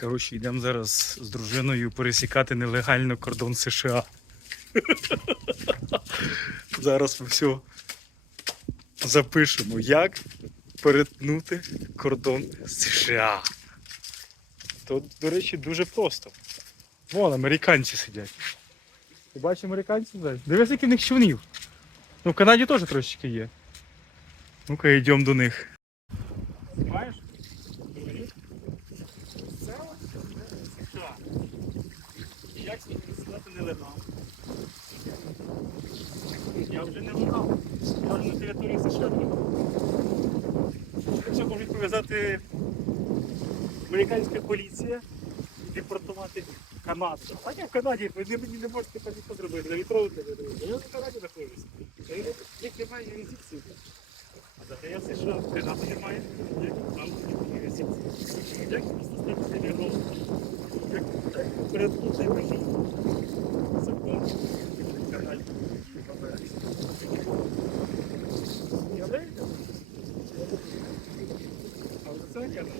Коротше, йдемо зараз з дружиною пересікати нелегально кордон США. Зараз ми все запишемо, як перетнути кордон США. Тут, до речі, дуже просто. Вон, американці сидять. Ти бачиш американців? Дай? Дивись, які в них човнів. Ну, в Канаді теж трошечки є. Ну-ка, йдемо до них. США. Як сказати нелегал? Я вже не легал. Я вже на території США. Якщо можуть пов'язати американська поліція і депортувати Канаду. А я в Канаді, ви не, мені не можете так ніхто зробити, навіть трогати не робити. Я в Канаді й Їх немає юрисдикції. А зате я в США, Канади немає, як там юрисдикції. Як просто як передпутати кажу. Закон в Канаді. Уявляєте? А оце Канада.